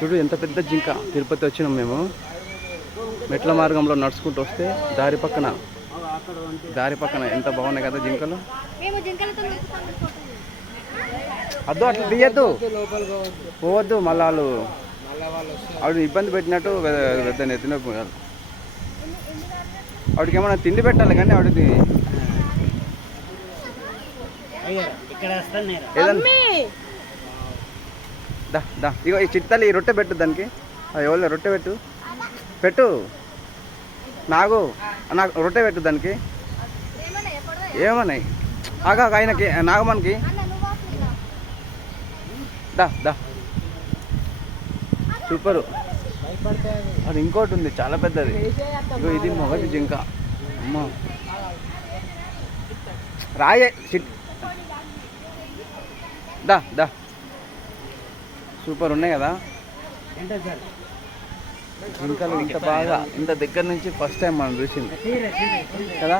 చూడు ఎంత పెద్ద జింక. తిరుపతి వచ్చినాం మేము. మెట్ల మార్గంలో నడుచుకుంటూ వస్తే దారి పక్కన ఎంత బాగున్నాయి కదా జింకలు. అద్దు అట్లా తీయద్దు, పోవద్దు. మళ్ళీ ఆవిడ ఇబ్బంది పెట్టినట్టు పెద్ద ఎత్తినొప్పి కాదు. ఆవిడకి ఏమన్నా తిండి పెట్టాలి కానీ ఆవిడది ఇగో ఈ చిట్టలి రొట్టె పెట్టు దానికి. ఎవరు రొట్టె పెట్టు నాకు రొట్టె పెట్టు దానికి. ఏమన్నాయి ఆగా ఆయనకి నాగమన్కి. దా సూపరు. అది ఇంకోటి ఉంది చాలా పెద్దది. ఇగో ఇది మొగటి జింక. అమ్మ రాయే దా సూపర్ ఉన్నాయి కదా జింకలు. ఇంత బాగా ఇంత దగ్గర నుంచి ఫస్ట్ టైం మనం చూసింది కదా.